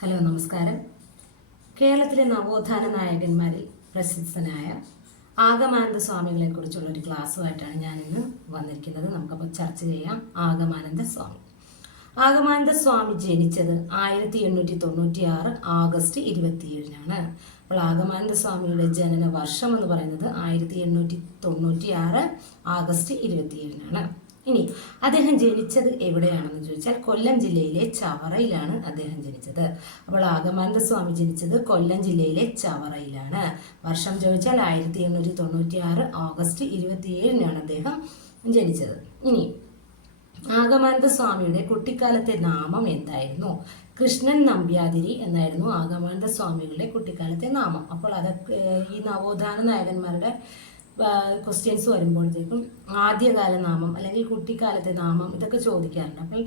Hello, നമസ്കാരം. കേരളത്തിലെ നവോത്ഥാന നായകന്മാരിൽ പ്രസിദ്ധനായ ആഗമാനന്ദ സ്വാമികളെ കുറിച്ചുള്ള ഒരു ക്ലാസ്സുമായിട്ടാണ് ഞാനിന്ന് വന്നിരിക്കുന്നത്. നമുക്കപ്പോൾ ചർച്ച ചെയ്യാം. ആഗമാനന്ദ സ്വാമി. ആഗമാനന്ദ സ്വാമി ജനിച്ചത് 1896 ആഗസ്റ്റ് 27-നാണ്. അപ്പോൾ ആഗമാനന്ദ സ്വാമിയുടെ ജനന വർഷം എന്ന് പറയുന്നത് 1896 ആഗസ്റ്റ് 27-നാണ്. ഇനി അദ്ദേഹം ജനിച്ചത് എവിടെയാണെന്ന് ചോദിച്ചാൽ കൊല്ലം ജില്ലയിലെ ചവറയിലാണ് അദ്ദേഹം ജനിച്ചത്. അപ്പോൾ ആഗമാനന്ദ സ്വാമി ജനിച്ചത് കൊല്ലം ജില്ലയിലെ ചവറയിലാണ്. വർഷം ചോദിച്ചാൽ 1896 ആഗസ്റ്റ് 27-നാണ് അദ്ദേഹം ജനിച്ചത്. ഇനി ആഗമാനന്ദ സ്വാമിയുടെ കുട്ടിക്കാലത്തെ നാമം എന്തായിരുന്നു? കൃഷ്ണൻ നമ്പ്യാതിരി എന്നായിരുന്നു ആഗമാനന്ദ സ്വാമികളുടെ കുട്ടിക്കാലത്തെ നാമം. അപ്പോൾ അതൊക്കെ ഈ നവോത്ഥാന നായകന്മാരുടെ ക്വസ്റ്റ്യൻസ് വരുമ്പോഴത്തേക്കും ആദ്യകാല നാമം അല്ലെങ്കിൽ കുട്ടിക്കാലത്തെ നാമം ഇതൊക്കെ ചോദിക്കാറുണ്ട്. അപ്പോൾ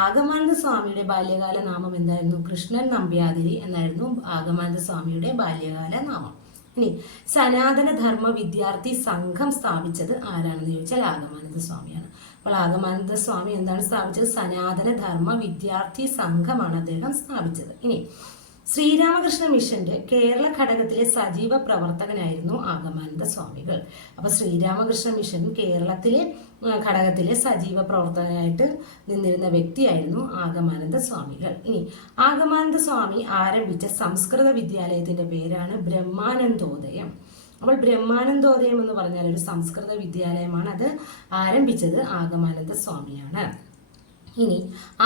ആഗമാനന്ദ സ്വാമിയുടെ ബാല്യകാല നാമം എന്തായിരുന്നു? കൃഷ്ണൻ നമ്പ്യാതിരി എന്നായിരുന്നു ആഗമാനന്ദ സ്വാമിയുടെ ബാല്യകാല നാമം. ഇനി സനാതന ധർമ്മ വിദ്യാർത്ഥി സംഘം സ്ഥാപിച്ചത് ആരാണെന്ന് ചോദിച്ചാൽ ആഗമാനന്ദ സ്വാമിയാണ്. അപ്പോൾ ആഗമാനന്ദ സ്വാമി എന്താണ് സ്ഥാപിച്ചത്? സനാതന ധർമ്മ വിദ്യാർത്ഥി സംഘമാണ് അദ്ദേഹം സ്ഥാപിച്ചത്. ഇനി ശ്രീരാമകൃഷ്ണ മിഷന്റെ കേരള ഘടകത്തിലെ സജീവ പ്രവർത്തകനായിരുന്നു ആഗമാനന്ദ സ്വാമികൾ. അപ്പൊ ശ്രീരാമകൃഷ്ണ മിഷൻ കേരളത്തിലെ ഘടകത്തിലെ സജീവ പ്രവർത്തകനായിട്ട് നിന്നിരുന്ന വ്യക്തിയായിരുന്നു ആഗമാനന്ദ സ്വാമികൾ. ഇനി ആഗമാനന്ദ സ്വാമി ആരംഭിച്ച സംസ്കൃത വിദ്യാലയത്തിന്റെ പേരാണ് ബ്രഹ്മാനന്ദോദയം. അപ്പോൾ ബ്രഹ്മാനന്ദോദയം എന്ന് പറഞ്ഞാൽ ഒരു സംസ്കൃത വിദ്യാലയമാണ്. അത് ആരംഭിച്ചത് ആഗമാനന്ദ സ്വാമിയാണ്. ഇനി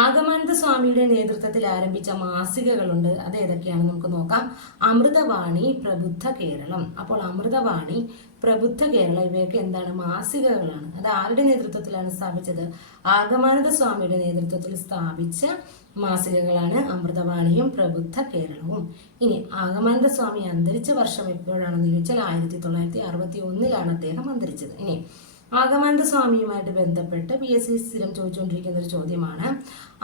ആഗമാനന്ദ സ്വാമിയുടെ നേതൃത്വത്തിൽ ആരംഭിച്ച മാസികകളുണ്ട്. അത് ഏതൊക്കെയാണെന്ന് നമുക്ക് നോക്കാം. അമൃതവാണി, പ്രബുദ്ധ കേരളം. അപ്പോൾ അമൃതവാണി, പ്രബുദ്ധ കേരളം ഇവയൊക്കെ എന്താണ്? മാസികകളാണ്. അത് ആരുടെ നേതൃത്വത്തിലാണ് സ്ഥാപിച്ചത്? ആഗമാനന്ദ സ്വാമിയുടെ നേതൃത്വത്തിൽ സ്ഥാപിച്ച മാസികകളാണ് അമൃതവാണിയും പ്രബുദ്ധ കേരളവും. ഇനി ആഗമാനന്ദ സ്വാമി അന്തരിച്ച വർഷം എപ്പോഴാണെന്ന് ചോദിച്ചാൽ 1961-ലാണ് അദ്ദേഹം അന്തരിച്ചത്. ഇനി ആഗമാനന്ദ സ്വാമിയുമായിട്ട് ബന്ധപ്പെട്ട് PSC സ്ഥിരം ചോദിച്ചുകൊണ്ടിരിക്കുന്ന ഒരു ചോദ്യമാണ്.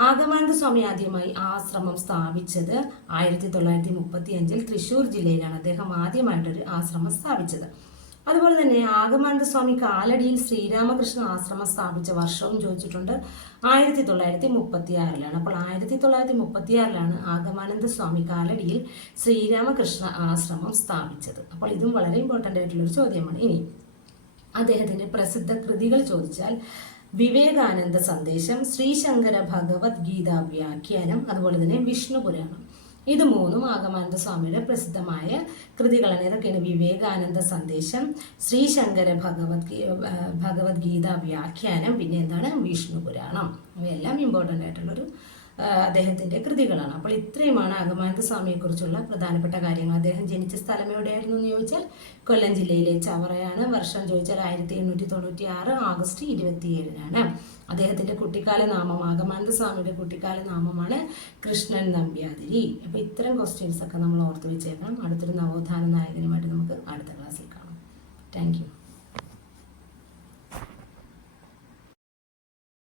ആഗമാനന്ദ സ്വാമി ആദ്യമായി ആശ്രമം സ്ഥാപിച്ചത് 1935 തൃശ്ശൂർ ജില്ലയിലാണ് അദ്ദേഹം ആദ്യമായിട്ടൊരു ആശ്രമം സ്ഥാപിച്ചത്. അതുപോലെ തന്നെ ആഗമാനന്ദ സ്വാമി കാലടിയിൽ ശ്രീരാമകൃഷ്ണ ആശ്രമം സ്ഥാപിച്ച വർഷവും ചോദിച്ചിട്ടുണ്ട്. 1936-ലാണ്. അപ്പോൾ 1936-ലാണ് ആഗമാനന്ദ സ്വാമി കാലടിയിൽ ശ്രീരാമകൃഷ്ണ ആശ്രമം സ്ഥാപിച്ചത്. അപ്പോൾ ഇതും വളരെ ഇമ്പോർട്ടൻ്റ് ആയിട്ടുള്ളൊരു ചോദ്യമാണ്. ഇനി അദ്ദേഹത്തിന്റെ പ്രസിദ്ധ കൃതികൾ ചോദിച്ചാൽ വിവേകാനന്ദ സന്ദേശം, ശ്രീശങ്കര ഭഗവത്ഗീത വ്യാഖ്യാനം, അതുപോലെ തന്നെ വിഷ്ണു പുരാണം. ഇത് മൂന്നും ആഗമാനന്ദ സ്വാമിയുടെ പ്രസിദ്ധമായ കൃതികളാണ്. ഏതൊക്കെയാണ്? വിവേകാനന്ദ സന്ദേശം, ശ്രീശങ്കര ഭഗവത്ഗീത വ്യാഖ്യാനം, പിന്നെ എന്താണ്? വിഷ്ണു പുരാണം. ഇവയെല്ലാം ഇമ്പോർട്ടൻ്റ് ആയിട്ടുള്ളൊരു അദ്ദേഹത്തിന്റെ കൃതികളാണ്. അപ്പോൾ ഇത്രയുമാണ് ആഗമാനന്ദ സ്വാമിയെ കുറിച്ചുള്ള പ്രധാനപ്പെട്ട കാര്യങ്ങൾ. അദ്ദേഹം ജനിച്ച സ്ഥലം എവിടെയായിരുന്നു എന്ന് ചോദിച്ചാൽ കൊല്ലം ജില്ലയിലെ ചവറയാണ്. വർഷം ചോദിച്ചാൽ 1896 ആഗസ്റ്റ് 27-നാണ്. അദ്ദേഹത്തിന്റെ കുട്ടിക്കാല നാമം, ആഗമാനന്ദ സ്വാമിയുടെ കുട്ടിക്കാല നാമമാണ് കൃഷ്ണൻ നമ്പ്യാതിരി. അപ്പൊ ഇത്തരം ക്വസ്റ്റ്യൻസ് ഒക്കെ നമ്മൾ ഓർത്ത് വെച്ചേക്കണം. അടുത്തൊരു നവോത്ഥാന നായകനുമായിട്ട് നമുക്ക് അടുത്ത ക്ലാസ്സിൽ കാണാം. Thank you.